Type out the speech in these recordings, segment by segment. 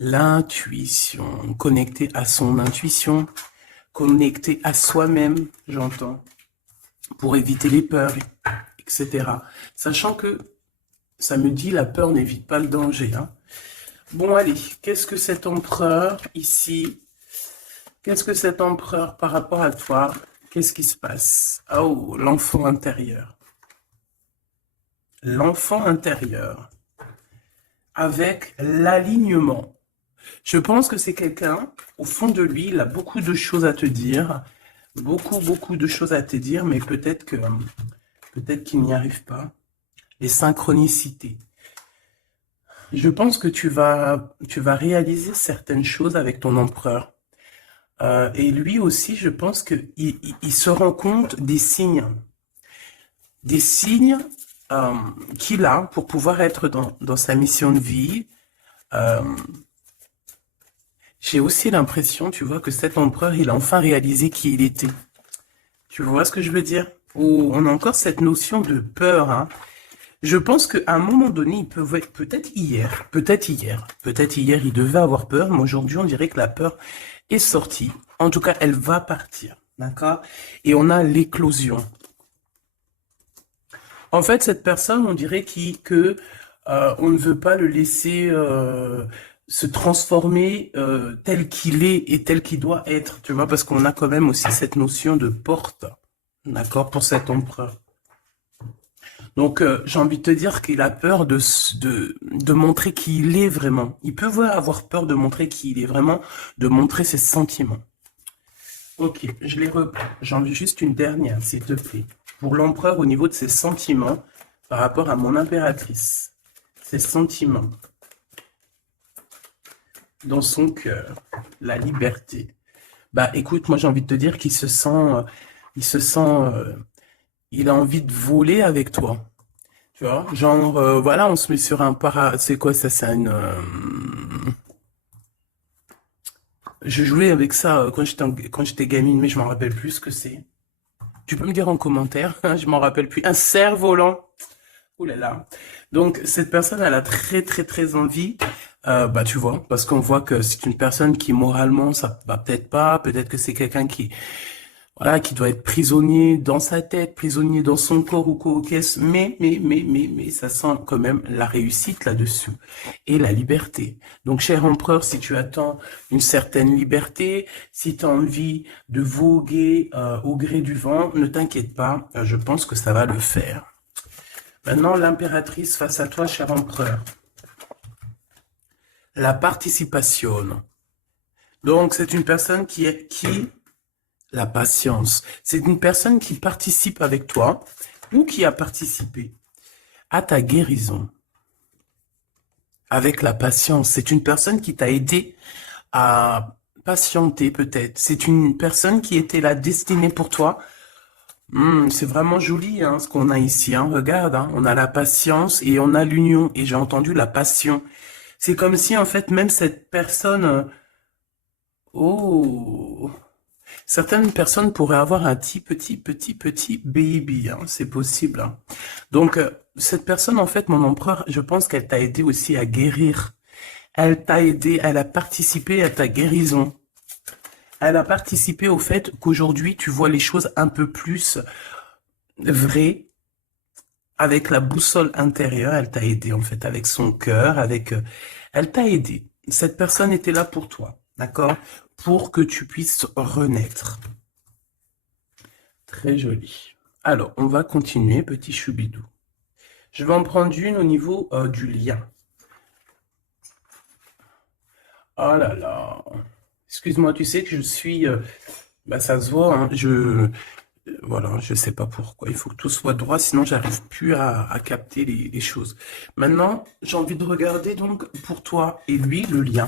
L'intuition, connecté à son intuition, connecté à soi-même, j'entends, pour éviter les peurs, etc. Sachant que ça me dit la peur n'évite pas le danger, hein. Bon, allez, qu'est-ce que cet empereur ici, qu'est-ce que cet empereur par rapport à toi, qu'est-ce qui se passe? Oh, l'enfant intérieur. L'enfant intérieur avec l'alignement. Je pense que c'est quelqu'un, au fond de lui, il a beaucoup de choses à te dire, beaucoup de choses à te dire, mais peut-être qu'il n'y arrive pas. Les synchronicités. Je pense que tu vas réaliser certaines choses avec ton empereur. Et lui aussi, je pense qu'il se rend compte des signes qu'il a pour pouvoir être dans sa mission de vie. Euh, J'ai aussi l'impression, tu vois, que cet empereur, il a enfin réalisé qui il était. Tu vois ce que je veux dire? Oh, on a encore cette notion de peur, hein. Je pense qu'à un moment donné, il peut être peut-être hier, il devait avoir peur, mais aujourd'hui, on dirait que la peur est sortie. En tout cas, elle va partir, d'accord? Et on a l'éclosion. En fait, cette personne, on dirait on ne veut pas le laisser se transformer tel qu'il est et tel qu'il doit être, tu vois, parce qu'on a quand même aussi cette notion de porte, d'accord, pour cet empereur. Donc, j'ai envie de te dire qu'il a peur de montrer qui il est vraiment. Il peut avoir peur de montrer qui il est vraiment, de montrer ses sentiments. Ok, je les reprends. J'en veux juste une dernière, s'il te plaît. Pour l'empereur, au niveau de ses sentiments, par rapport à mon impératrice. Ses sentiments. Dans son cœur. La liberté. Bah, écoute, moi, j'ai envie de te dire qu'il se sent, il a envie de voler avec toi. Tu vois, genre, voilà, on se met sur un c'est quoi ça, c'est une, je jouais avec ça quand j'étais gamine, mais je m'en rappelle plus ce que c'est. Tu peux me dire en commentaire, je m'en rappelle plus. Un cerf-volant. Ouh là là. Donc, cette personne, elle a très, très, très envie, bah, tu vois, parce qu'on voit que c'est une personne qui, moralement, ça va peut-être pas, peut-être que c'est quelqu'un qui, voilà, qui doit être prisonnier dans sa tête, prisonnier dans son corps ou quoi, qu'est-ce, mais, ça sent quand même la réussite là-dessus et la liberté. Donc, cher empereur, si tu attends une certaine liberté, si tu as envie de voguer au gré du vent, ne t'inquiète pas, je pense que ça va le faire. Maintenant, l'impératrice face à toi, cher empereur. La participation. Donc, c'est une personne la patience. C'est une personne qui participe avec toi ou qui a participé à ta guérison. Avec la patience. C'est une personne qui t'a aidé à patienter peut-être. C'est une personne qui était là destinée pour toi. C'est vraiment joli hein, ce qu'on a ici. Hein. Regarde, hein, on a la patience et on a l'union. Et j'ai entendu la passion. C'est comme si en fait même cette personne... oh, certaines personnes pourraient avoir un petit baby, hein, c'est possible. Hein. Donc, cette personne, en fait, mon empereur, je pense qu'elle t'a aidé aussi à guérir. Elle t'a aidé, elle a participé à ta guérison. Elle a participé au fait qu'aujourd'hui, tu vois les choses un peu plus vraies. Avec la boussole intérieure, elle t'a aidé, en fait, avec son cœur, elle t'a aidé. Cette personne était là pour toi, d'accord? Pour que tu puisses renaître. Très joli. Alors, on va continuer, petit choubidou. Je vais en prendre une au niveau du lien. Oh là là. Excuse-moi, tu sais que je suis... bah, ça se voit, hein, voilà, je sais pas pourquoi. Il faut que tout soit droit, sinon j'arrive plus à capter les choses. Maintenant, j'ai envie de regarder donc pour toi et lui le lien.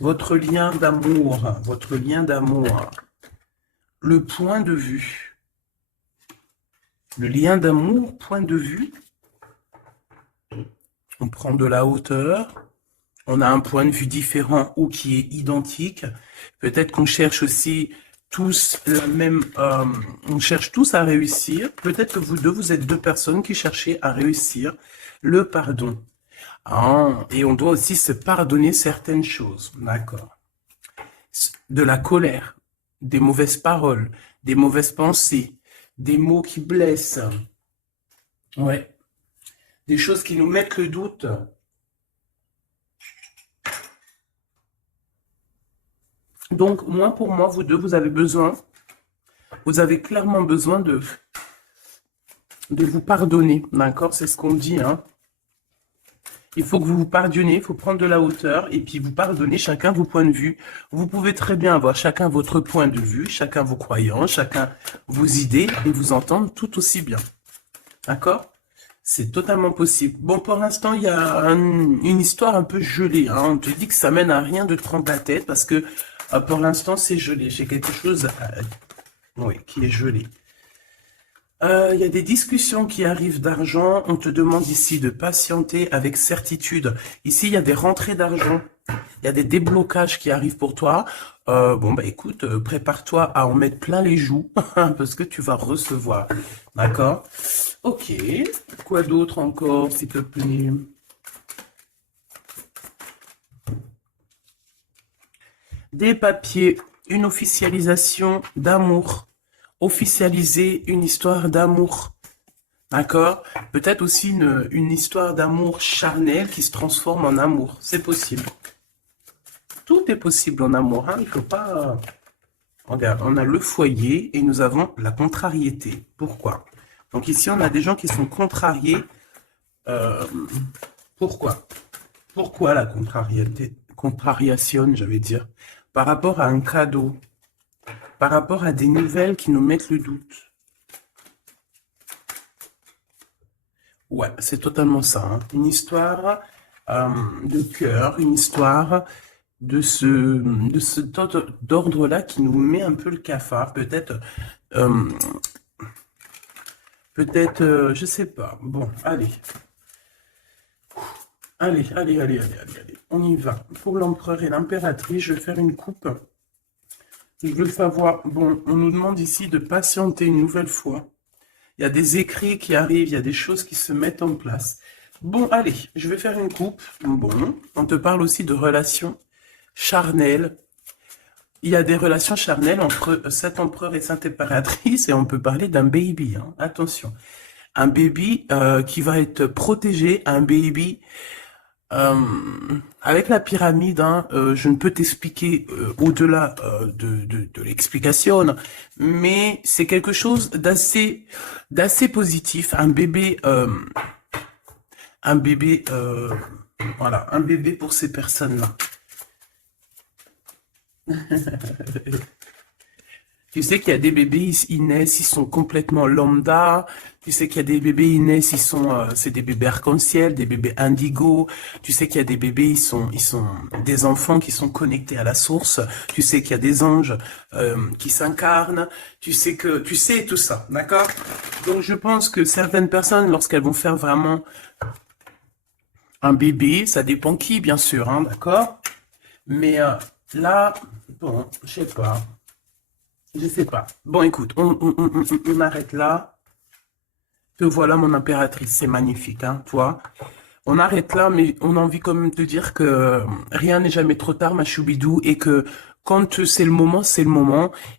Votre lien d'amour, votre lien d'amour. Le point de vue. Le lien d'amour, point de vue. On prend de la hauteur. On a un point de vue différent ou qui est identique. Peut-être qu'on cherche aussi tous on cherche tous à réussir. Peut-être que vous êtes deux personnes qui cherchez à réussir le pardon. Ah, et on doit aussi se pardonner certaines choses. D'accord. De la colère, des mauvaises paroles, des mauvaises pensées, des mots qui blessent. Ouais. Des choses qui nous mettent le doute. Donc, moi, pour moi, vous deux, vous avez clairement besoin de vous pardonner. D'accord? C'est ce qu'on dit, hein. Il faut que vous vous pardonniez, il faut prendre de la hauteur et puis vous pardonnez chacun vos points de vue. Vous pouvez très bien avoir chacun votre point de vue, chacun vos croyances, chacun vos idées et vous entendre tout aussi bien. D'accord? C'est totalement possible. Bon, pour l'instant, il y a une histoire un peu gelée, hein. On te dit que ça mène à rien de te prendre la tête parce que pour l'instant, c'est gelé. J'ai quelque chose oui, qui est gelé. Il y a des discussions qui arrivent d'argent. On te demande ici de patienter avec certitude. Ici, il y a des rentrées d'argent. Il y a des déblocages qui arrivent pour toi. Bon, bah écoute, prépare-toi à en mettre plein les joues parce que tu vas recevoir. D'accord? Ok. Quoi d'autre encore, s'il te plaît? Des papiers, une officialisation d'amour. Officialiser une histoire d'amour. D'accord? Peut-être aussi une histoire d'amour charnel qui se transforme en amour. C'est possible. Tout est possible en amour, hein. Il faut pas... Regarde, on a le foyer et nous avons la contrariété. Pourquoi? Donc ici, on a des gens qui sont contrariés. Pourquoi? Pourquoi la contrariété? Contrariation, j'allais dire. Par rapport à un cadeau. Par rapport à des nouvelles qui nous mettent le doute. Ouais, c'est totalement ça, hein. Une histoire de cœur, une histoire de ce d'ordre-là qui nous met un peu le cafard. Peut-être, je sais pas. Bon, allez. Allez. On y va. Pour l'empereur et l'impératrice, je vais faire une coupe. Je veux savoir, bon, on nous demande ici de patienter une nouvelle fois. Il y a des écrits qui arrivent, il y a des choses qui se mettent en place. Bon, allez, je vais faire une coupe. Bon, on te parle aussi de relations charnelles. Il y a des relations charnelles entre cet empereur et cette impératrice et on peut parler d'un baby, hein. Attention. Un baby qui va être protégé, un baby... avec la pyramide, hein, je ne peux t'expliquer au-delà de l'explication, mais c'est quelque chose d'assez positif. Un bébé, voilà, un bébé pour ces personnes-là. Tu sais qu'il y a des bébés, ils naissent, ils sont complètement lambda. Tu sais qu'il y a des bébés, ils naissent, c'est des bébés arc-en-ciel, des bébés indigo. Tu sais qu'il y a des bébés, ils sont des enfants qui sont connectés à la source. Tu sais qu'il y a des anges qui s'incarnent. Tu sais tout ça, d'accord? Donc je pense que certaines personnes, lorsqu'elles vont faire vraiment un bébé, ça dépend qui, bien sûr, hein, d'accord? Mais là, bon, je sais pas. Je sais pas. Bon, écoute, on arrête là. Te voilà, mon impératrice. C'est magnifique, hein, toi. On arrête là, mais on a envie quand même de dire que rien n'est jamais trop tard, ma choubidou, et que quand c'est le moment,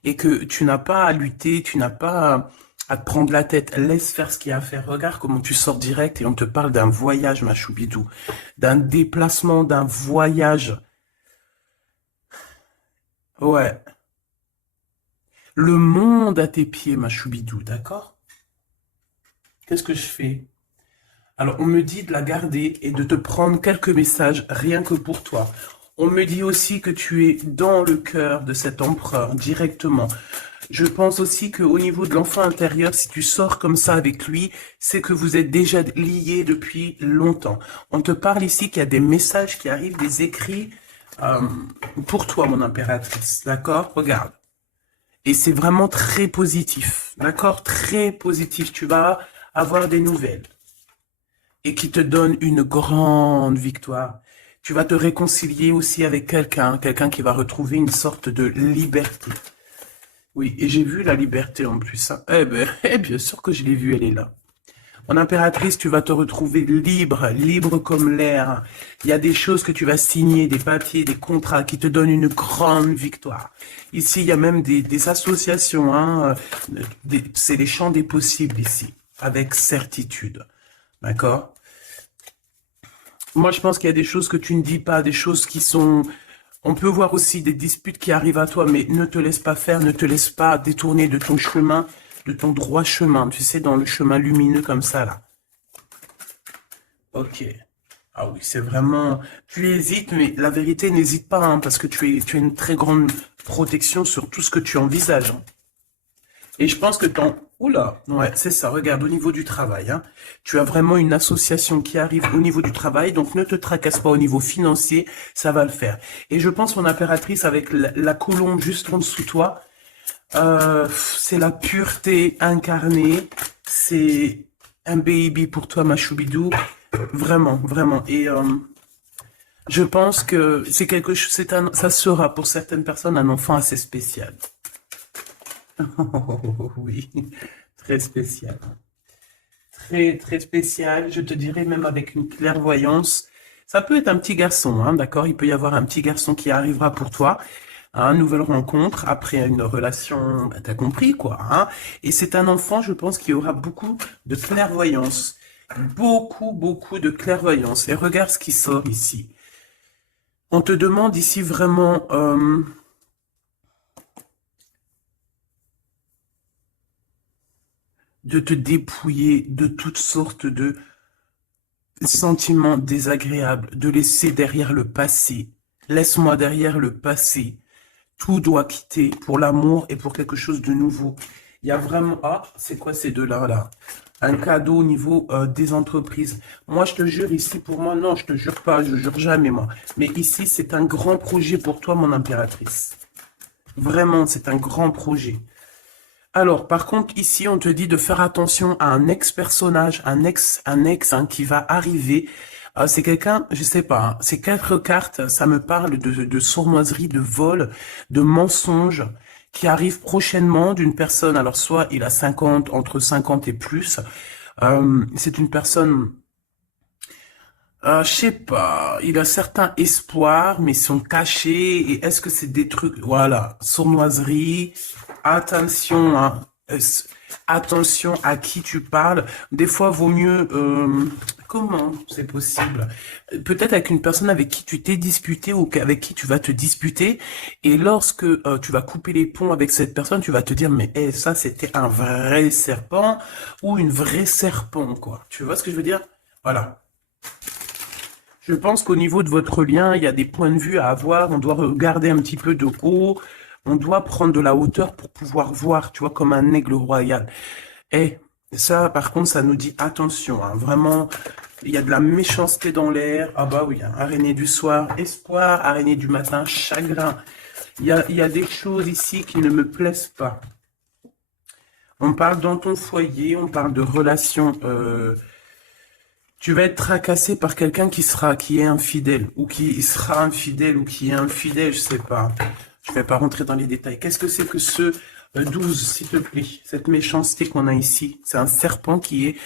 et que tu n'as pas à lutter, tu n'as pas à te prendre la tête. Laisse faire ce qu'il y a à faire. Regarde comment tu sors direct et on te parle d'un voyage, ma choubidou. D'un déplacement, d'un voyage. Ouais. Le monde à tes pieds, ma choubidou, d'accord? Qu'est-ce que je fais? Alors, on me dit de la garder et de te prendre quelques messages rien que pour toi. On me dit aussi que tu es dans le cœur de cet empereur directement. Je pense aussi qu'au niveau de l'enfant intérieur, si tu sors comme ça avec lui, c'est que vous êtes déjà liés depuis longtemps. On te parle ici qu'il y a des messages qui arrivent, des écrits pour toi, mon impératrice. D'accord? Regarde. Et c'est vraiment très positif. D'accord? Très positif. Tu vas avoir des nouvelles. Et qui te donne une grande victoire. Tu vas te réconcilier aussi avec quelqu'un qui va retrouver une sorte de liberté. Oui, et j'ai vu la liberté en plus, hein. Eh ben, bien sûr que je l'ai vue, elle est là. En impératrice, tu vas te retrouver libre, libre comme l'air. Il y a des choses que tu vas signer, des papiers, des contrats qui te donnent une grande victoire. Ici, il y a même des associations, hein, c'est les champs des possibles ici, avec certitude. D'accord? Moi, je pense qu'il y a des choses que tu ne dis pas, des choses qui sont... On peut voir aussi des disputes qui arrivent à toi, mais ne te laisse pas faire, ne te laisse pas détourner de ton chemin, de ton droit chemin, tu sais, dans le chemin lumineux comme ça, là. Ok. Ah oui, c'est vraiment... Tu hésites, mais la vérité, n'hésite pas, hein, parce que tu as une très grande protection sur tout ce que tu envisages, hein. Et je pense que ton... Oula, ouais, c'est ça, regarde, au niveau du travail, hein, tu as vraiment une association qui arrive au niveau du travail, donc ne te tracasse pas au niveau financier, ça va le faire. Et je pense, mon impératrice, avec la colombe juste en dessous de toi, c'est la pureté incarnée, c'est un baby pour toi, ma choubidou, vraiment, vraiment. Et je pense que c'est quelque chose, ça sera pour certaines personnes un enfant assez spécial. Oh, oui, très spécial. Très, très spécial. Je te dirais même avec une clairvoyance. Ça peut être un petit garçon, hein, d'accord? Il peut y avoir un petit garçon qui arrivera pour toi à une nouvelle rencontre après une relation, bah, t'as compris quoi, hein? Et c'est un enfant, je pense, qui aura beaucoup de clairvoyance. Beaucoup, beaucoup de clairvoyance. Et regarde ce qui sort ici. On te demande ici vraiment... de te dépouiller de toutes sortes de sentiments désagréables, de laisser derrière le passé. Laisse-moi derrière le passé. Tout doit quitter pour l'amour et pour quelque chose de nouveau. Il y a vraiment... Ah, c'est quoi ces deux-là, là? Un cadeau au niveau des entreprises. Moi, je te jure, ici, pour moi, non, je te jure pas, je jure jamais, moi. Mais ici, c'est un grand projet pour toi, mon impératrice. Vraiment, c'est un grand projet. Alors, par contre, ici, on te dit de faire attention à un ex-personnage, un ex hein, qui va arriver. C'est quelqu'un, je sais pas, hein, ces 4 cartes, ça me parle de sournoiserie, de vol, de mensonge qui arrive prochainement d'une personne. Alors, soit il a 50, entre 50 et plus. C'est une personne, je sais pas, il a certains espoirs, mais ils sont cachés. Et est-ce que c'est des trucs, voilà, sournoiserie, attention, hein, attention à qui tu parles. Des fois, vaut mieux, comment c'est possible? Peut-être avec une personne avec qui tu t'es disputé ou avec qui tu vas te disputer. Et lorsque tu vas couper les ponts avec cette personne, tu vas te dire, mais ça, c'était un vrai serpent ou une vraie serpent, quoi. Tu vois ce que je veux dire? Voilà. Je pense qu'au niveau de votre lien, il y a des points de vue à avoir. On doit regarder un petit peu de haut. On doit prendre de la hauteur pour pouvoir voir, tu vois, comme un aigle royal. Et ça, par contre, ça nous dit attention, hein, vraiment, il y a de la méchanceté dans l'air. Ah bah oui, hein, araignée du soir, espoir, araignée du matin, chagrin. Il y a des choses ici qui ne me plaisent pas. On parle dans ton foyer, on parle de relations... tu vas être tracassé par quelqu'un qui est infidèle, ou qui sera infidèle, ou qui est infidèle, je sais pas. Je vais pas rentrer dans les détails. Qu'est-ce que c'est que ce 12, s'il te plaît? Cette méchanceté qu'on a ici. C'est un serpent qui est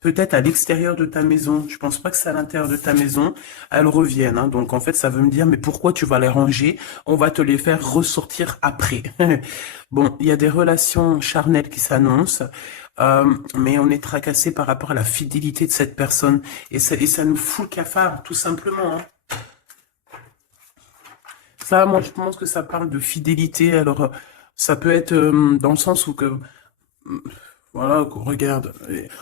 peut-être à l'extérieur de ta maison. Je pense pas que c'est à l'intérieur de ta maison. Elles reviennent, hein. Donc en fait, ça veut me dire, mais pourquoi tu vas les ranger? On va te les faire ressortir après. Bon, il y a des relations charnelles qui s'annoncent. Mais on est tracassé par rapport à la fidélité de cette personne. Et ça nous fout le cafard, tout simplement, hein. Ça, moi, je pense que ça parle de fidélité. Alors, ça peut être dans le sens où que, voilà, regarde.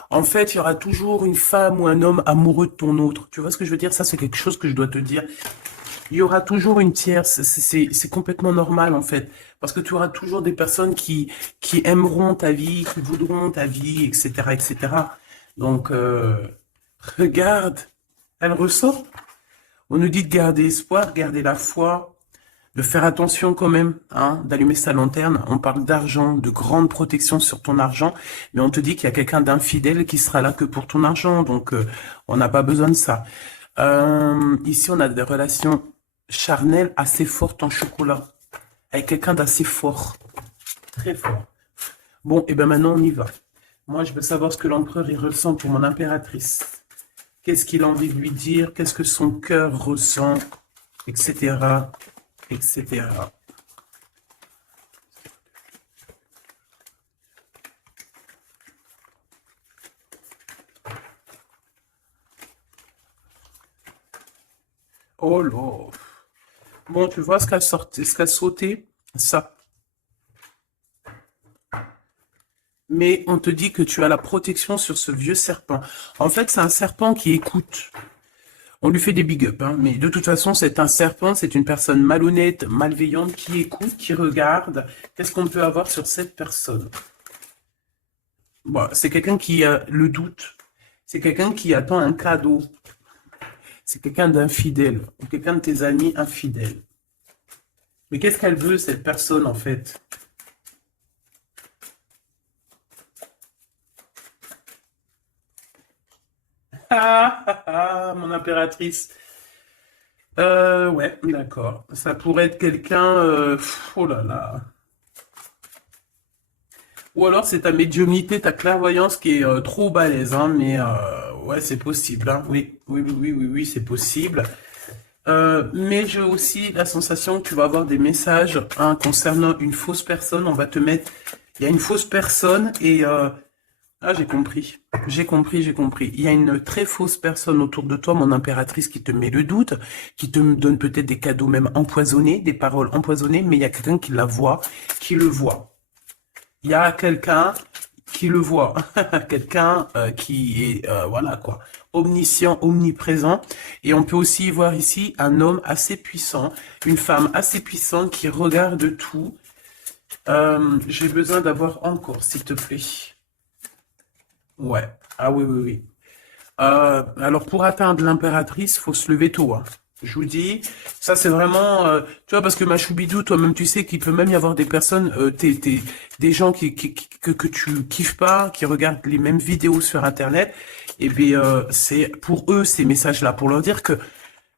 En fait, il y aura toujours une femme ou un homme amoureux de ton autre. Tu vois ce que je veux dire? Ça, c'est quelque chose que je dois te dire. Il y aura toujours une tierce. C'est complètement normal, en fait. Parce que tu auras toujours des personnes qui aimeront ta vie, qui voudront ta vie, etc., etc. Donc, regarde. Elle ressort. On nous dit de garder espoir, garder la foi, de faire attention quand même, hein, d'allumer sa lanterne. On parle d'argent, de grande protection sur ton argent, mais on te dit qu'il y a quelqu'un d'infidèle qui sera là que pour ton argent, donc on n'a pas besoin de ça. Ici, on a des relations charnelles assez fortes en chocolat, avec quelqu'un d'assez fort, très fort. Bon, et ben maintenant on y va. Moi, je veux savoir ce que l'empereur il ressent pour mon impératrice. Qu'est-ce qu'il a envie de lui dire? Qu'est-ce que son cœur ressent? Etc. Etc. Oh là. Bon, tu vois ce qu'a sauté? Ça. Mais on te dit que tu as la protection sur ce vieux serpent. En fait, c'est un serpent qui écoute. On lui fait des big up, hein, mais de toute façon, c'est un serpent, c'est une personne malhonnête, malveillante, qui écoute, qui regarde. Qu'est-ce qu'on peut avoir sur cette personne? Bon, c'est quelqu'un qui a le doute. C'est quelqu'un qui attend un cadeau. C'est quelqu'un d'infidèle, ou quelqu'un de tes amis infidèles. Mais qu'est-ce qu'elle veut, cette personne, en fait? Ah, ah, ah, mon impératrice. Ouais, d'accord. Ça pourrait être quelqu'un... oh là là. Ou alors c'est ta médiumnité, ta clairvoyance qui est trop balèze, hein, mais ouais, c'est possible, hein. Oui, oui, oui, oui, oui, oui, c'est possible. Mais j'ai aussi la sensation que tu vas avoir des messages, hein, concernant une fausse personne. On va te mettre... Il y a une fausse personne et... ah, j'ai compris. J'ai compris, j'ai compris. Il y a une très fausse personne autour de toi, mon impératrice, qui te met le doute, qui te donne peut-être des cadeaux même empoisonnés, des paroles empoisonnées, mais il y a quelqu'un qui la voit, qui le voit. Il y a quelqu'un qui le voit, quelqu'un qui est, voilà quoi, omniscient, omniprésent. Et on peut aussi voir ici un homme assez puissant, une femme assez puissante qui regarde tout. J'ai besoin d'avoir encore, s'il te plaît. Ouais, ah oui, oui, oui. Alors pour atteindre l'impératrice, faut se lever tôt, hein. Je vous dis, ça c'est vraiment, tu vois, parce que ma choubidou, toi-même tu sais qu'il peut même y avoir des personnes, des gens que tu kiffes pas, qui regardent les mêmes vidéos sur Internet, et bien c'est pour eux ces messages-là, pour leur dire que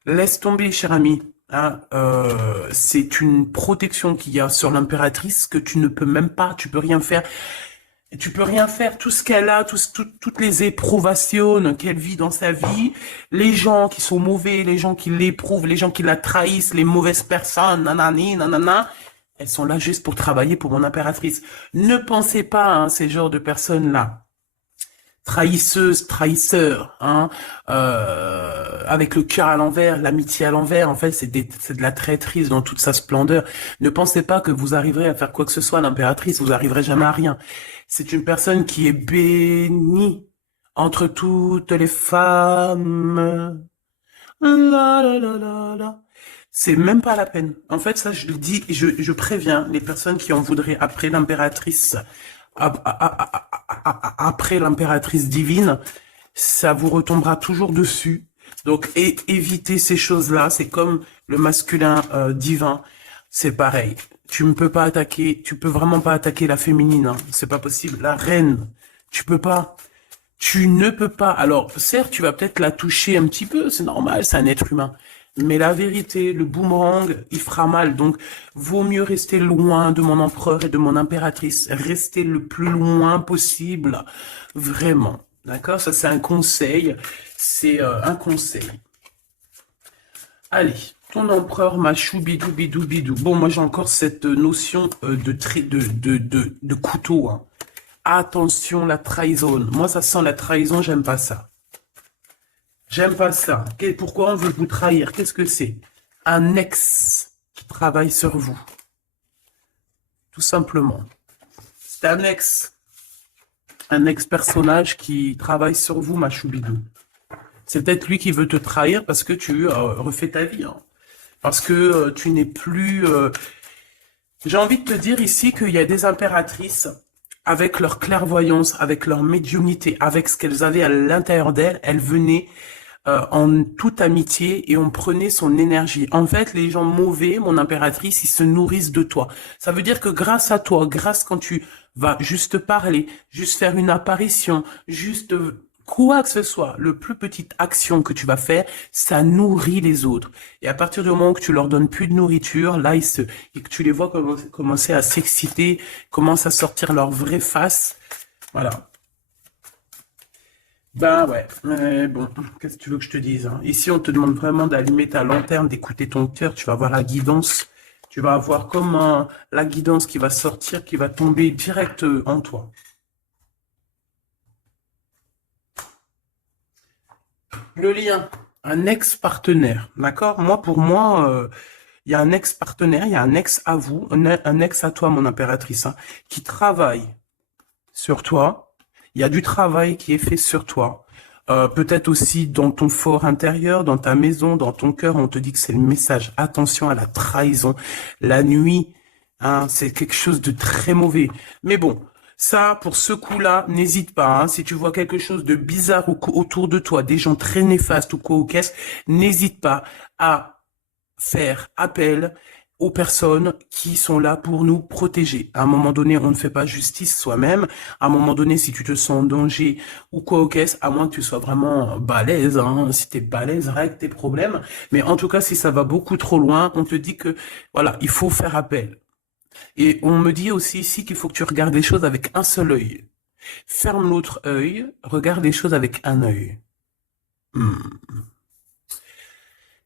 laisse tomber, cher ami, hein, c'est une protection qu'il y a sur l'impératrice que tu ne peux même pas, tu peux rien faire. Et tu peux rien faire, tout ce qu'elle a, toutes les éprouvations qu'elle vit dans sa vie, les gens qui sont mauvais, les gens qui l'éprouvent, les gens qui la trahissent, les mauvaises personnes, nanani, nanana, elles sont là juste pour travailler pour mon impératrice. Ne pensez pas, hein, ces genres de personnes-là, trahisseuses, trahisseurs, hein, avec le cœur à l'envers, l'amitié à l'envers, en fait, c'est de la traîtrise dans toute sa splendeur. Ne pensez pas que vous arriverez à faire quoi que ce soit à l'impératrice, vous arriverez jamais à rien. C'est une personne qui est bénie entre toutes les femmes. La, la, la, la, la. C'est même pas la peine. En fait, ça, je le dis, je préviens les personnes qui en voudraient après l'impératrice, après l'impératrice divine, ça vous retombera toujours dessus. Donc, évitez ces choses-là. C'est comme le masculin divin. C'est pareil. Tu ne peux pas attaquer, tu peux vraiment pas attaquer la féminine, hein. C'est pas possible. La reine, tu peux pas. Tu ne peux pas. Alors, certes, tu vas peut-être la toucher un petit peu, c'est normal, c'est un être humain. Mais la vérité, le boomerang, il fera mal. Donc, vaut mieux rester loin de mon empereur et de mon impératrice. Rester le plus loin possible. Vraiment. D'accord? Ça, c'est un conseil. C'est un conseil. Allez. Ton empereur m'a choubidou bidou bidou. Bon, moi j'ai encore cette notion de couteau, hein. Attention, la trahison. Moi, ça sent la trahison, j'aime pas ça. J'aime pas ça. Pourquoi on veut vous trahir? Qu'est-ce que c'est? Un ex qui travaille sur vous. Tout simplement. C'est un ex. Un ex-personnage qui travaille sur vous, ma choubidou. C'est peut-être lui qui veut te trahir parce que tu refais ta vie, hein. Parce que tu n'es plus... J'ai envie de te dire ici qu'il y a des impératrices, avec leur clairvoyance, avec leur médiumnité, avec ce qu'elles avaient à l'intérieur d'elles, elles venaient en toute amitié et on prenait son énergie. En fait, les gens mauvais, mon impératrice, ils se nourrissent de toi. Ça veut dire que grâce à toi, grâce quand tu vas juste parler, juste faire une apparition, juste... quoi que ce soit, le plus petite action que tu vas faire, ça nourrit les autres. Et à partir du moment où tu leur donnes plus de nourriture, là, et que tu les vois commencer à s'exciter, commencent à sortir leur vraie face. Voilà. Ben ouais, mais bon, qu'est-ce que tu veux que je te dise, hein? Ici, on te demande vraiment d'allumer ta lanterne, d'écouter ton cœur. Tu vas avoir la guidance. Tu vas avoir comme la guidance qui va sortir, qui va tomber direct en toi. Le lien, un ex-partenaire, d'accord? Moi, pour moi, il y a un ex-partenaire, il y a un ex à vous, un ex à toi, mon impératrice, hein, qui travaille sur toi. Il y a du travail qui est fait sur toi. Peut-être aussi dans ton fort intérieur, dans ta maison, dans ton cœur, on te dit que c'est le message. Attention à la trahison. La nuit, hein, c'est quelque chose de très mauvais. Mais bon, ça, pour ce coup-là, n'hésite pas. Hein, si tu vois quelque chose de bizarre autour de toi, des gens très néfastes ou quoi ou qu'est-ce, n'hésite pas à faire appel aux personnes qui sont là pour nous protéger. À un moment donné, on ne fait pas justice soi-même. À un moment donné, si tu te sens en danger ou quoi au caisse, à moins que tu sois vraiment balèze, hein, si t'es balèze, règle tes problèmes. Mais en tout cas, si ça va beaucoup trop loin, on te dit que, voilà, il faut faire appel. Et on me dit aussi ici qu'il faut que tu regardes les choses avec un seul œil. Ferme l'autre œil, regarde les choses avec un œil. Hmm.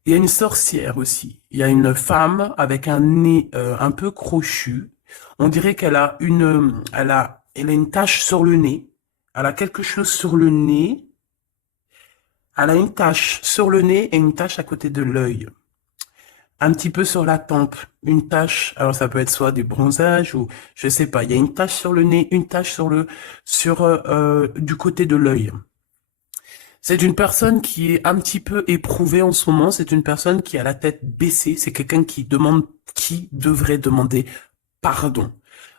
Il y a une sorcière aussi. Il y a une femme avec un nez un peu crochu. On dirait elle a une tache sur le nez. Elle a quelque chose sur le nez. Elle a une tache sur le nez et une tache à côté de l'œil. Un petit peu sur la tempe. Une tache. Alors ça peut être soit du bronzage ou je sais pas. Il y a une tache sur le nez, une tache du côté de l'œil. C'est une personne qui est un petit peu éprouvée en ce moment. C'est une personne qui a la tête baissée. C'est quelqu'un qui devrait demander pardon.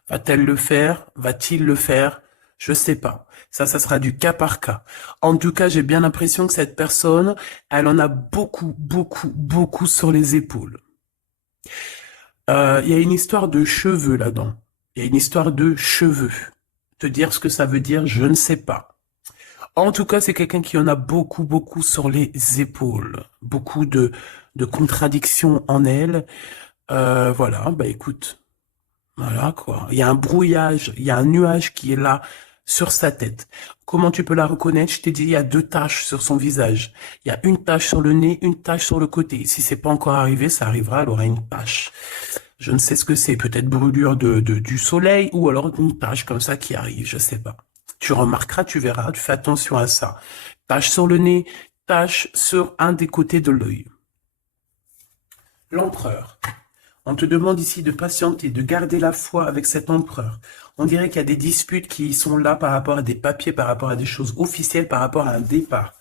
Va-t-elle le faire? Va-t-il le faire? Je sais pas. Ça sera du cas par cas. En tout cas, j'ai bien l'impression que cette personne, elle en a beaucoup, beaucoup, beaucoup sur les épaules. Il y a une histoire de cheveux là-dedans. Il y a une histoire de cheveux. Te dire ce que ça veut dire, je ne sais pas. En tout cas, c'est quelqu'un qui en a beaucoup, beaucoup sur les épaules. Beaucoup de contradictions en elle. Voilà, bah écoute, voilà quoi. Il y a un brouillage, il y a un nuage qui est là sur sa tête. Comment tu peux la reconnaître? Je t'ai dit, il y a deux taches sur son visage. Il y a une tache sur le nez, une tache sur le côté. Si c'est pas encore arrivé, ça arrivera, elle aura une tache. Je ne sais ce que c'est, peut-être brûlure du soleil ou alors une tache comme ça qui arrive, je sais pas. Tu remarqueras, tu verras, tu fais attention à ça. Tache sur le nez, tache sur un des côtés de l'œil. L'empereur. On te demande ici de patienter, de garder la foi avec cet empereur. On dirait qu'il y a des disputes qui sont là par rapport à des papiers, par rapport à des choses officielles, par rapport à un départ.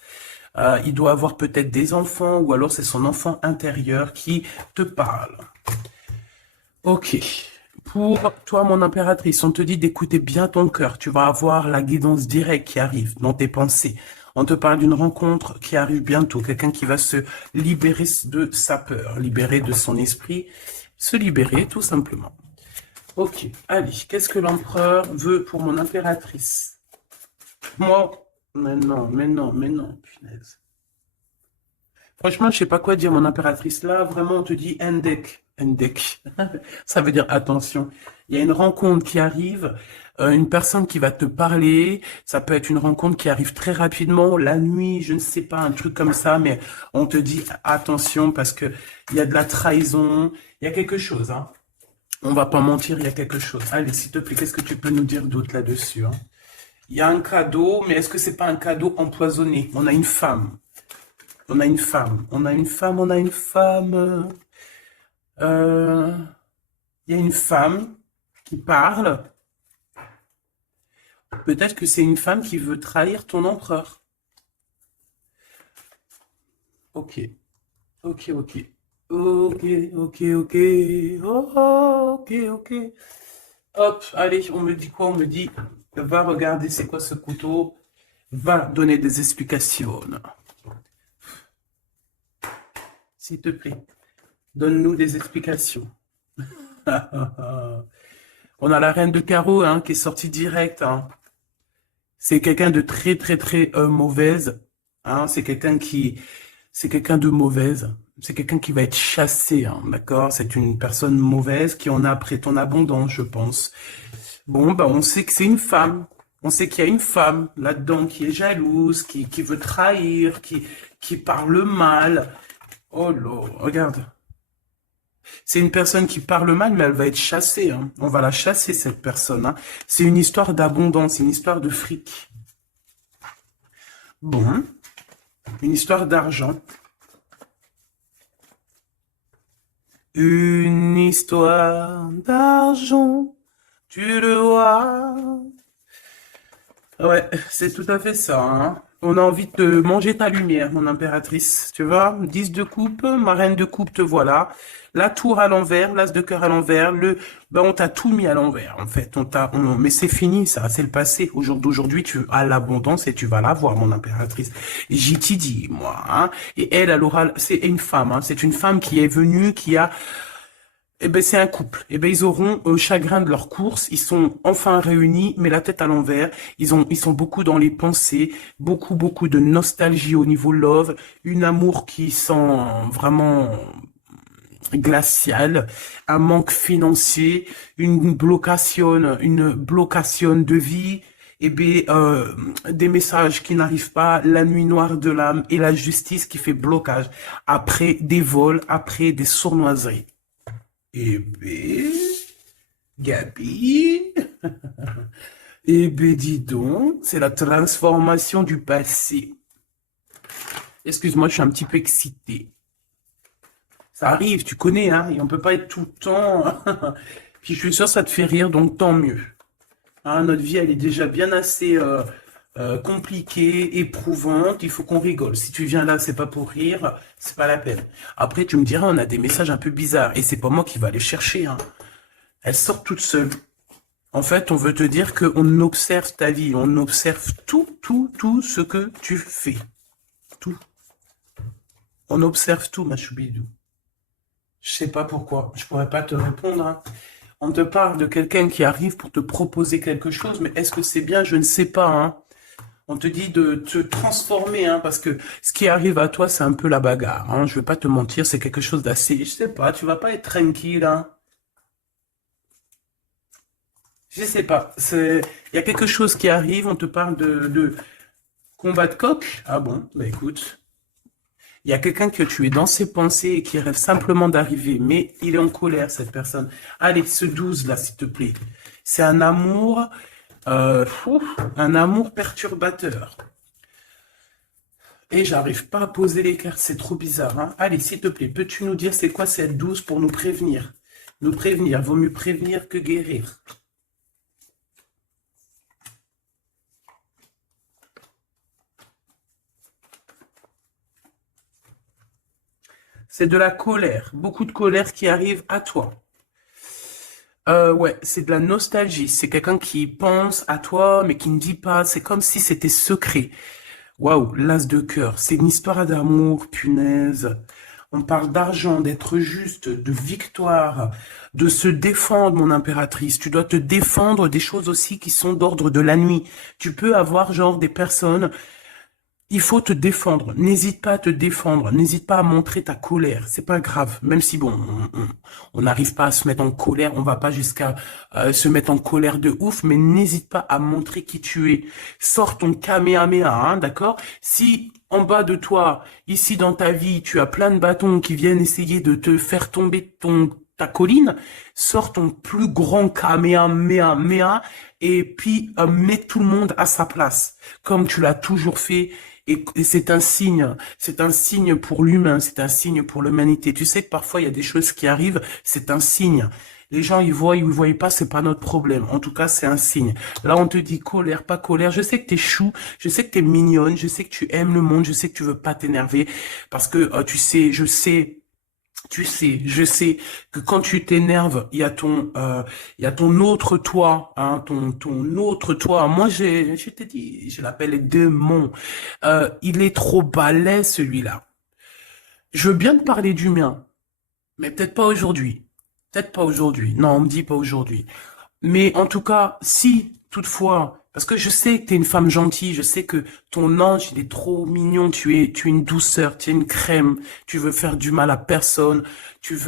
Il doit avoir peut-être des enfants ou alors c'est son enfant intérieur qui te parle. Ok. Pour toi, mon impératrice, on te dit d'écouter bien ton cœur. Tu vas avoir la guidance directe qui arrive dans tes pensées. On te parle d'une rencontre qui arrive bientôt. Quelqu'un qui va se libérer de sa peur, libérer de son esprit, se libérer tout simplement. Ok, allez, qu'est-ce que l'empereur veut pour mon impératrice? Moi, mais non, mais non, mais non, punaise. Franchement, je sais pas quoi dire, mon impératrice. Là, vraiment, on te dit Endek. Endek. Ça veut dire attention. Il y a une rencontre qui arrive, une personne qui va te parler. Ça peut être une rencontre qui arrive très rapidement, la nuit, je ne sais pas, un truc comme ça, mais on te dit attention parce que il y a de la trahison, il y a quelque chose, hein. On va pas mentir, il y a quelque chose. Allez, s'il te plaît, qu'est-ce que tu peux nous dire d'autre là-dessus, hein? Il y a un cadeau, mais est-ce que c'est pas un cadeau empoisonné? On a une femme. On a une femme, on a une femme, on a une femme. Euh, Il y a une femme qui parle. Peut-être que c'est une femme qui veut trahir ton empereur. Ok, ok, ok. Ok, ok, ok. Oh, ok, ok. Hop, allez, on me dit quoi? On me dit, va regarder c'est quoi ce couteau. Va donner des explications. S'il te plaît, donne-nous des explications. On a la reine de carreau hein, qui est sortie direct. Hein. C'est quelqu'un de très très très mauvaise. Hein. C'est quelqu'un de mauvaise. C'est quelqu'un qui va être chassé. Hein, d'accord? C'est une personne mauvaise qui en a après ton abondance, je pense. Bon, bah on sait que c'est une femme. On sait qu'il y a une femme là-dedans qui est jalouse, qui veut trahir, qui parle mal. Oh là, regarde. C'est une personne qui parle mal, mais elle va être chassée, hein. On va la chasser, cette personne, hein. C'est une histoire d'abondance, une histoire de fric. Bon, une histoire d'argent. Une histoire d'argent, tu le vois. Ouais, c'est tout à fait ça, hein. On a envie de manger ta lumière, mon impératrice. Tu vois, 10 de coupe, ma reine de coupe, te voilà. La tour à l'envers, l'as de cœur à l'envers, ben on t'a tout mis à l'envers, en fait. Mais c'est fini, ça, c'est le passé. Au jour d'aujourd'hui, tu as l'abondance et tu vas l'avoir, mon impératrice. J'y t'y dis, moi, hein. Et elle aura, c'est une femme, hein. C'est une femme qui est venue, qui a, eh ben, c'est un couple. Eh ben, ils auront chagrin de leur course. Ils sont enfin réunis, mais la tête à l'envers. Ils sont beaucoup dans les pensées, beaucoup de nostalgie au niveau love, une amour qui sent vraiment glacial, un manque financier, une blocation de vie. Eh ben, des messages qui n'arrivent pas, la nuit noire de l'âme et la justice qui fait blocage après des vols, après des sournoiseries. Eh ben, Gabi, eh ben, dis donc, c'est la transformation du passé. Excuse-moi, je suis un petit peu excitée. Ça arrive, tu connais, hein, et on peut pas être tout le temps. Puis je suis sûr que ça te fait rire, donc tant mieux. Hein, notre vie, elle est déjà bien assez compliquée, éprouvante. Il faut qu'on rigole. Si tu viens là, c'est pas pour rire, c'est pas la peine. Après, tu me diras, on a des messages un peu bizarres, et c'est pas moi qui va les chercher, hein. Elles sortent toutes seules. En fait, on veut te dire qu'on observe ta vie, on observe tout ce que tu fais. Tout. On observe tout, ma choubidou. Je sais pas pourquoi, je pourrais pas te répondre, hein. On te parle de quelqu'un qui arrive pour te proposer quelque chose, mais est-ce que c'est bien? Je ne sais pas, hein. On te dit de te transformer, hein, parce que ce qui arrive à toi, c'est un peu la bagarre, hein. Je vais pas te mentir, c'est quelque chose d'assez, je sais pas, tu vas pas être tranquille, hein. Je sais pas, il y a quelque chose qui arrive, on te parle de combat de coq. Ah bon, bah écoute. Il y a quelqu'un que tu es dans ses pensées et qui rêve simplement d'arriver, mais il est en colère, cette personne. Allez, ce 12 là, s'il te plaît. C'est un amour perturbateur. Et j'arrive pas à poser les cartes, c'est trop bizarre, hein. Allez, s'il te plaît, peux-tu nous dire c'est quoi cette 12 pour nous prévenir? Nous prévenir, vaut mieux prévenir que guérir. C'est de la colère, beaucoup de colère qui arrive à toi. Ouais, c'est de la nostalgie. C'est quelqu'un qui pense à toi, mais qui ne dit pas. C'est comme si c'était secret. Waouh, l'as de cœur. C'est une histoire d'amour, punaise. On parle d'argent, d'être juste, de victoire, de se défendre, mon impératrice. Tu dois te défendre des choses aussi qui sont d'ordre de la nuit. Tu peux avoir genre des personnes. Il faut te défendre. N'hésite pas à te défendre. N'hésite pas à montrer ta colère. C'est pas grave. Même si bon, on n'arrive pas à se mettre en colère, on va pas jusqu'à se mettre en colère de ouf, mais n'hésite pas à montrer qui tu es. Sors ton Kamehameha, hein, d'accord? Si en bas de toi, ici dans ta vie, tu as plein de bâtons qui viennent essayer de te faire tomber ta colline, sors ton plus grand Kamehameha et puis mets tout le monde à sa place, comme tu l'as toujours fait. Et c'est un signe pour l'humain, c'est un signe pour l'humanité. Tu sais que parfois il y a des choses qui arrivent, c'est un signe. Les gens, ils voient, ils ne voient pas, c'est pas notre problème. En tout cas, c'est un signe. Là, on te dit colère, pas colère. Je sais que t'es chou, je sais que t'es mignonne, je sais que tu aimes le monde, je sais que tu veux pas t'énerver. Parce que, tu sais, je sais que quand tu t'énerves, il y a ton autre toi, hein, ton autre toi. Moi, je t'ai dit, je l'appelle démon. Il est trop balèze, celui-là. Je veux bien te parler du mien, mais peut-être pas aujourd'hui. Peut-être pas aujourd'hui. Non, on me dit pas aujourd'hui. Mais en tout cas, si, toutefois, parce que je sais que tu es une femme gentille, je sais que ton ange, il est trop mignon, tu es une douceur, tu es une crème, tu veux faire du mal à personne, tu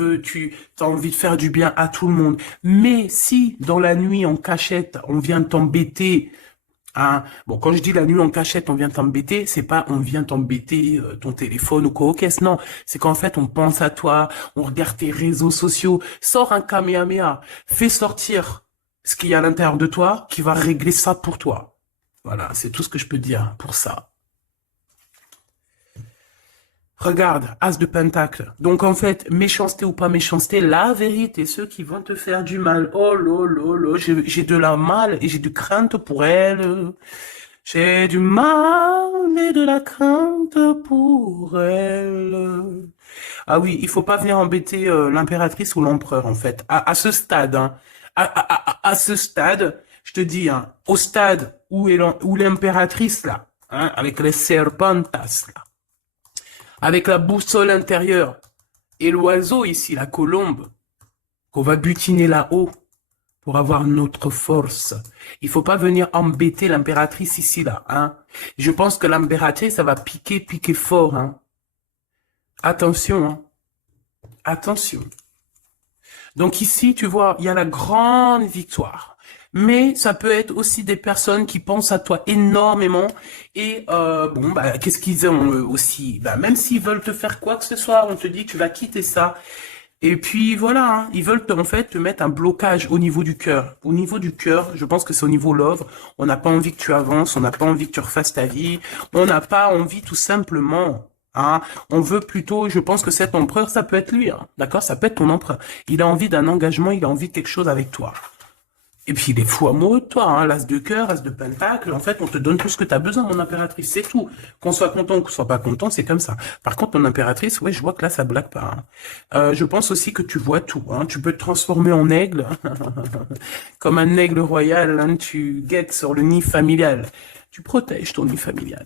as envie de faire du bien à tout le monde. Mais si, dans la nuit, en cachette, on vient t'embêter Hein. Bon, quand je dis la nuit en cachette, on vient t'embêter, c'est pas on vient t'embêter ton téléphone ou quoi aux caisses, non. C'est qu'en fait, on pense à toi, on regarde tes réseaux sociaux, sors un Kamehameha, fais sortir ce qu'il y a à l'intérieur de toi qui va régler ça pour toi. Voilà, c'est tout ce que je peux dire pour ça. Regarde, As de Pentacle. Donc en fait, méchanceté ou pas méchanceté, la vérité, ceux qui vont te faire du mal, oh là, j'ai de la mal et j'ai du crainte pour elle. J'ai du mal et de la crainte pour elle. Ah oui, il faut pas venir embêter l'impératrice ou l'empereur en fait. À ce stade, hein, à ce stade, je te dis, hein, au stade où l'impératrice là, hein, avec les serpentas là, avec la boussole intérieure et l'oiseau ici, la colombe, qu'on va butiner là-haut pour avoir notre force. Il faut pas venir embêter l'impératrice ici là, hein. Je pense que l'impératrice, ça va piquer fort, hein. Attention, hein. Attention. Donc ici, tu vois, il y a la grande victoire. Mais ça peut être aussi des personnes qui pensent à toi énormément. Et bon, bah, qu'est-ce qu'ils ont aussi? Bah, même s'ils veulent te faire quoi que ce soit, on te dit tu vas quitter ça. Et puis voilà, hein, ils veulent en fait te mettre un blocage au niveau du cœur. Au niveau du cœur, je pense que c'est au niveau love. On n'a pas envie que tu avances, on n'a pas envie que tu refasses ta vie, on n'a pas envie tout simplement. Hein, on veut plutôt, je pense que cet empereur, ça peut être lui, hein, d'accord? Ça peut être ton empereur. Il a envie d'un engagement, il a envie de quelque chose avec toi. Et puis il est fou amoureux de toi, hein, l'as de cœur, as de pentacle, en fait on te donne tout ce que tu as besoin, mon impératrice, c'est tout. Qu'on soit content ou qu'on soit pas content, c'est comme ça. Par contre, mon impératrice, ouais, je vois que là ça blague pas. Hein. Je pense aussi que tu vois tout, hein. Tu peux te transformer en aigle, comme un aigle royal, hein, tu guettes sur le nid familial. Tu protèges ton nid familial.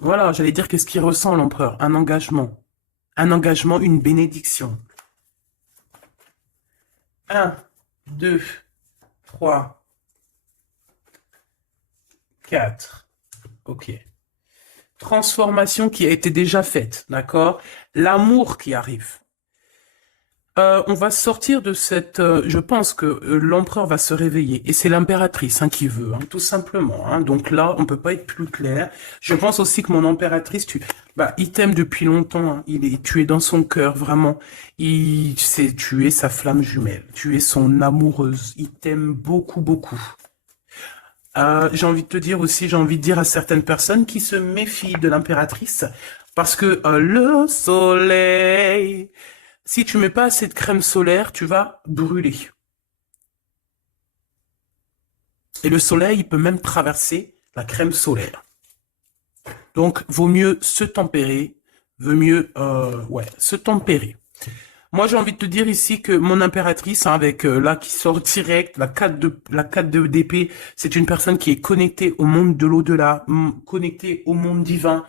Voilà, j'allais dire qu'est-ce qu'il ressent l'empereur? Un engagement, une bénédiction. 1, 2, 3, 4. Ok. Transformation qui a été déjà faite, d'accord? L'amour qui arrive. On va sortir de cette... je pense que l'empereur va se réveiller. Et c'est l'impératrice hein, qui veut, hein, tout simplement. Hein. Donc là, on peut pas être plus clair. Je pense aussi que mon impératrice, il t'aime depuis longtemps. Hein. Tu es dans son cœur, vraiment. Tu es sa flamme jumelle. Tu es son amoureuse. Il t'aime beaucoup, beaucoup. J'ai envie de te dire aussi, j'ai envie de dire à certaines personnes qui se méfient de l'impératrice. Parce que le soleil... Si tu mets pas assez de crème solaire, tu vas brûler. Et le soleil, il peut même traverser la crème solaire. Donc, vaut mieux se tempérer, se tempérer. Moi, j'ai envie de te dire ici que mon impératrice, hein, avec là qui sort direct, la 4 de d'épée, c'est une personne qui est connectée au monde de l'au-delà, connectée au monde divin.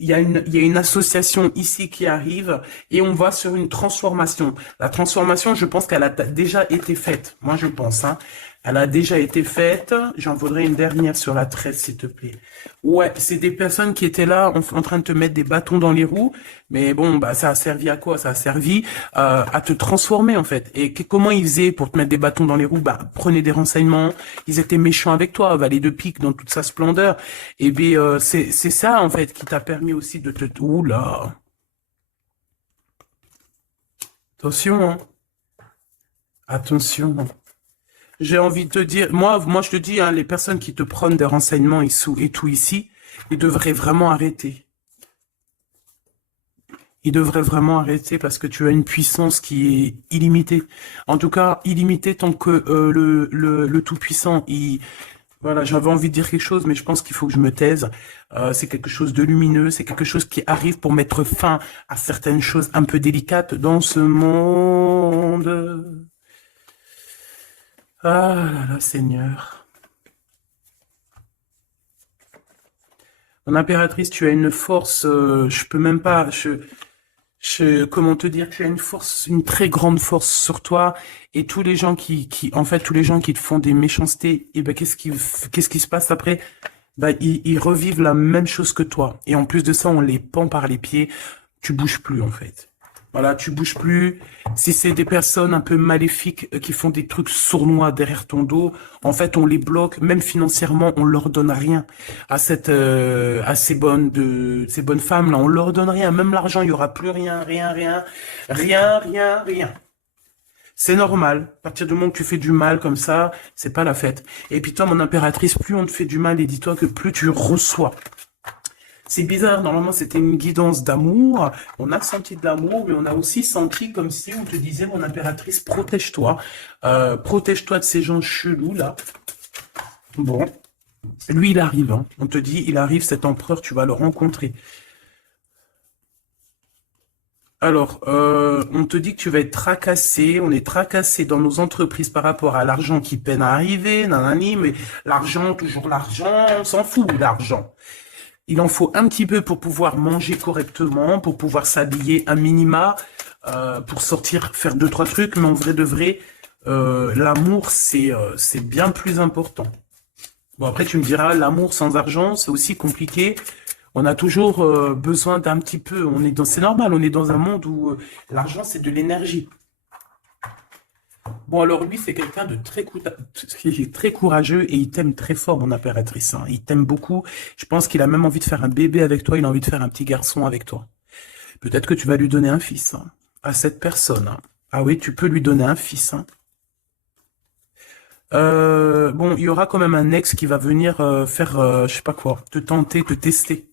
Il y a une association ici qui arrive et on va sur une transformation. La transformation, je pense qu'elle a déjà été faite. Moi, je pense, hein. Elle a déjà été faite. J'en voudrais une dernière sur la 13, s'il te plaît. Ouais, c'est des personnes qui étaient là en train de te mettre des bâtons dans les roues. Mais bon, bah, ça a servi à quoi? Ça a servi à te transformer, en fait. Et comment ils faisaient pour te mettre des bâtons dans les roues? Bah, prenez des renseignements. Ils étaient méchants avec toi, valet de pique dans toute sa splendeur. Et bien, c'est ça, en fait, qui t'a permis aussi de te... Oula! Attention, hein. Attention. J'ai envie de te dire, moi je te dis, hein, les personnes qui te prennent des renseignements et tout ici, ils devraient vraiment arrêter. Ils devraient vraiment arrêter parce que tu as une puissance qui est illimitée. En tout cas, illimitée tant que le Tout-Puissant, voilà, j'avais envie de dire quelque chose, mais je pense qu'il faut que je me taise. C'est quelque chose de lumineux, c'est quelque chose qui arrive pour mettre fin à certaines choses un peu délicates dans ce monde. Ah là là, Seigneur. Mon impératrice, tu as une force, je peux même pas, comment te dire, tu as une force, une très grande force sur toi, et tous les gens en fait, tous les gens qui te font des méchancetés, et ben, qu'est-ce qui se passe après? Ben, ils revivent la même chose que toi. Et en plus de ça, on les pend par les pieds, tu bouges plus, en fait. Voilà, tu bouges plus. Si c'est des personnes un peu maléfiques qui font des trucs sournois derrière ton dos, en fait, on les bloque. Même financièrement, on leur donne rien à à ces bonnes femmes là. On leur donne rien. Même l'argent, il y aura plus rien, rien, rien, rien, rien, rien. C'est normal. À partir du moment que tu fais du mal comme ça, c'est pas la fête. Et puis toi, mon impératrice, plus on te fait du mal, et dis-toi que plus tu reçois. C'est bizarre, normalement c'était une guidance d'amour, on a senti de l'amour, mais on a aussi senti comme si on te disait, mon impératrice, protège-toi, protège-toi de ces gens chelous là. Bon, lui il arrive, hein. On te dit, il arrive, cet empereur, tu vas le rencontrer. Alors, on te dit que tu vas être tracassé, on est tracassé dans nos entreprises par rapport à l'argent qui peine à arriver, nanani, mais l'argent, toujours l'argent, on s'en fout, l'argent. Il en faut un petit peu pour pouvoir manger correctement, pour pouvoir s'habiller un minima, pour sortir, faire deux, trois trucs. Mais en vrai de vrai, l'amour, c'est bien plus important. Bon, après, tu me diras, l'amour sans argent, c'est aussi compliqué. On a toujours besoin d'un petit peu. C'est normal, on est dans un monde où l'argent, c'est de l'énergie. Bon, alors lui, c'est quelqu'un de qui est très courageux et il t'aime très fort, mon impératrice, hein. Il t'aime beaucoup. Je pense qu'il a même envie de faire un bébé avec toi. Il a envie de faire un petit garçon avec toi. Peut-être que tu vas lui donner un fils, hein, à cette personne, hein. Ah oui, tu peux lui donner un fils, hein. Bon, il y aura quand même un ex qui va venir faire, je sais pas quoi, te tenter, te tester.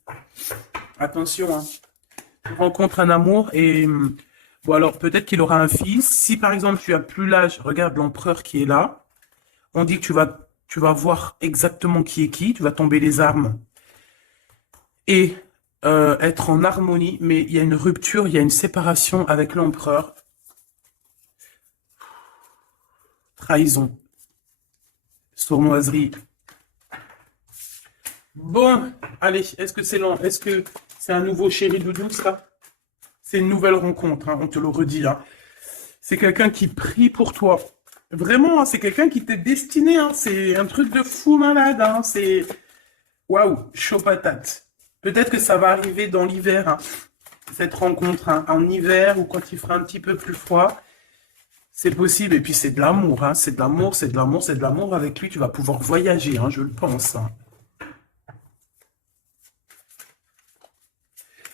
Attention, hein. Tu rencontres un amour et bon alors peut-être qu'il aura un fils. Si par exemple tu as plus l'âge, regarde l'empereur qui est là. On dit que tu vas voir exactement qui est qui. Tu vas tomber les armes et être en harmonie. Mais il y a une rupture, il y a une séparation avec l'empereur. Trahison, sournoiserie. Bon, allez, est-ce que c'est long? Est-ce que c'est un nouveau chéri doudou ça? C'est une nouvelle rencontre, hein, on te le redit, hein. C'est quelqu'un qui prie pour toi. Vraiment, hein, c'est quelqu'un qui t'est destiné, hein. C'est un truc de fou malade, hein. C'est... Waouh, chaud patate. Peut-être que ça va arriver dans l'hiver, hein, cette rencontre, hein, en hiver ou quand il fera un petit peu plus froid. C'est possible. Et puis c'est de l'amour, hein. C'est de l'amour, c'est de l'amour, c'est de l'amour. Avec lui, tu vas pouvoir voyager, hein, je le pense, hein.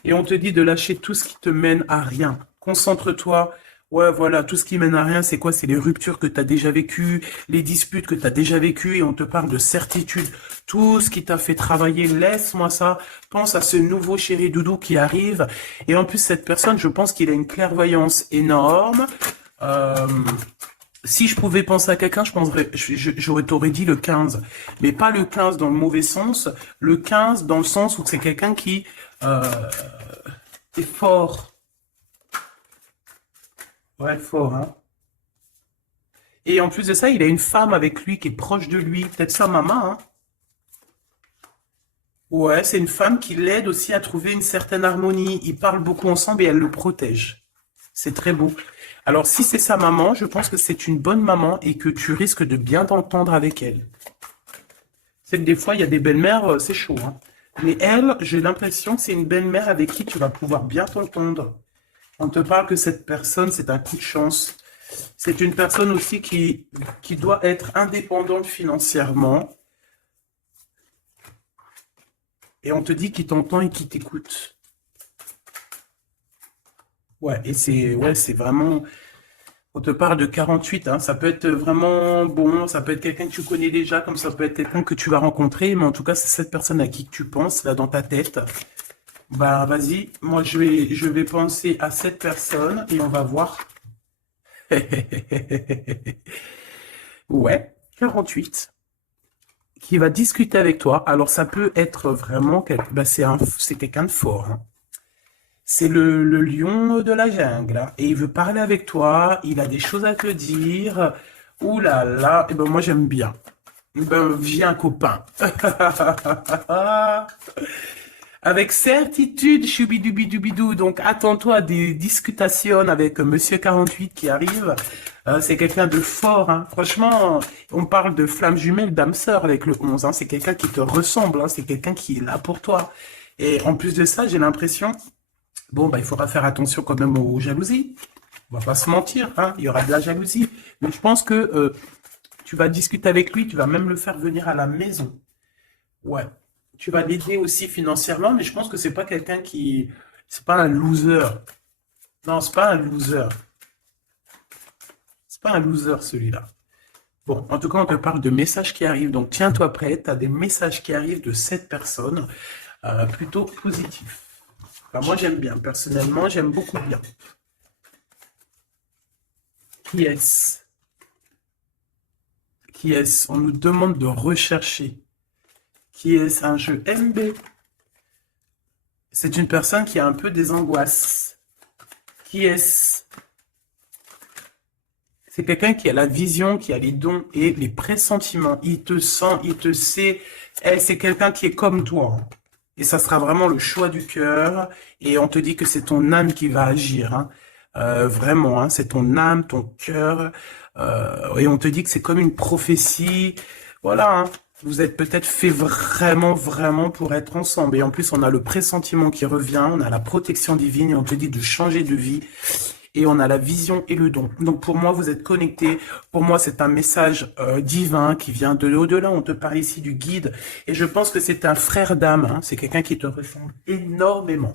Et on te dit de lâcher tout ce qui te mène à rien. Concentre-toi. Ouais, voilà, tout ce qui mène à rien, c'est quoi? C'est les ruptures que tu as déjà vécues, les disputes que tu as déjà vécues, et on te parle de certitude. Tout ce qui t'a fait travailler, laisse-moi ça. Pense à ce nouveau chéri doudou qui arrive. Et en plus, cette personne, je pense qu'il a une clairvoyance énorme. Euh, Si je pouvais penser à quelqu'un, t'aurais dit le 15. Mais pas le 15 dans le mauvais sens, le 15 dans le sens où c'est quelqu'un qui euh, est fort. Ouais, fort, hein. Et en plus de ça, il a une femme avec lui qui est proche de lui, peut-être sa maman, hein. Ouais, c'est une femme qui l'aide aussi à trouver une certaine harmonie. Ils parlent beaucoup ensemble et elle le protège. C'est très beau. Alors, si c'est sa maman, je pense que c'est une bonne maman et que tu risques de bien t'entendre avec elle. C'est que des fois, il y a des belles-mères, c'est chaud, hein. Mais elle, j'ai l'impression que c'est une belle-mère avec qui tu vas pouvoir bien t'entendre. On te parle que cette personne, c'est un coup de chance. C'est une personne aussi qui doit être indépendante financièrement. Et on te dit qu'il t'entend et qu'il t'écoute. Ouais, c'est vraiment... On te parle de 48, hein. Ça peut être vraiment bon, ça peut être quelqu'un que tu connais déjà, comme ça peut être quelqu'un que tu vas rencontrer, mais en tout cas, c'est cette personne à qui tu penses, là, dans ta tête. Bah, vas-y, moi, je vais penser à cette personne et on va voir. Ouais, 48, qui va discuter avec toi. Alors, ça peut être vraiment, bah, c'est quelqu'un de fort, hein. C'est le lion de la jungle, hein. Et il veut parler avec toi, il a des choses à te dire. Ouh là là, et ben moi j'aime bien. Eh ben viens copain. Avec certitude, choubidoubidoubidou. Donc attends-toi à des discutations avec Monsieur 48 qui arrive. C'est quelqu'un de fort, hein. Franchement, on parle de flamme jumelle, d'âme sœur avec le 11, hein. C'est quelqu'un qui te ressemble, hein. C'est quelqu'un qui est là pour toi. Et en plus de ça, j'ai l'impression Bon, bah, il faudra faire attention quand même aux jalousies. On va pas se mentir, hein, il y aura de la jalousie. Mais je pense que tu vas discuter avec lui, tu vas même le faire venir à la maison. Ouais. Tu vas l'aider aussi financièrement, mais je pense que c'est pas quelqu'un qui... C'est pas un loser. Non, c'est pas un loser. C'est pas un loser, celui-là. Bon, en tout cas, on te parle de messages qui arrivent. Donc, tiens-toi prêt. Tu as des messages qui arrivent de cette personne, plutôt positifs. Enfin, moi, j'aime bien. Personnellement, j'aime beaucoup bien. Qui est-ce? Qui est-ce? On nous demande de rechercher. Qui est-ce? Un jeu MB. C'est une personne qui a un peu des angoisses. Qui est-ce? C'est quelqu'un qui a la vision, qui a les dons et les pressentiments. Il te sent, il te sait. Eh, c'est quelqu'un qui est comme toi, hein. Et ça sera vraiment le choix du cœur. Et on te dit que c'est ton âme qui va agir, hein. Vraiment, hein, c'est ton âme, ton cœur. Et on te dit que c'est comme une prophétie. Voilà, hein. Vous êtes peut-être fait vraiment, vraiment pour être ensemble. Et en plus, on a le pressentiment qui revient, on a la protection divine et on te dit de changer de vie. Et on a la vision et le don. Donc pour moi, vous êtes connectés. Pour moi, c'est un message divin qui vient de l'au-delà. On te parle ici du guide. Et je pense que c'est un frère d'âme, hein. C'est quelqu'un qui te ressemble énormément.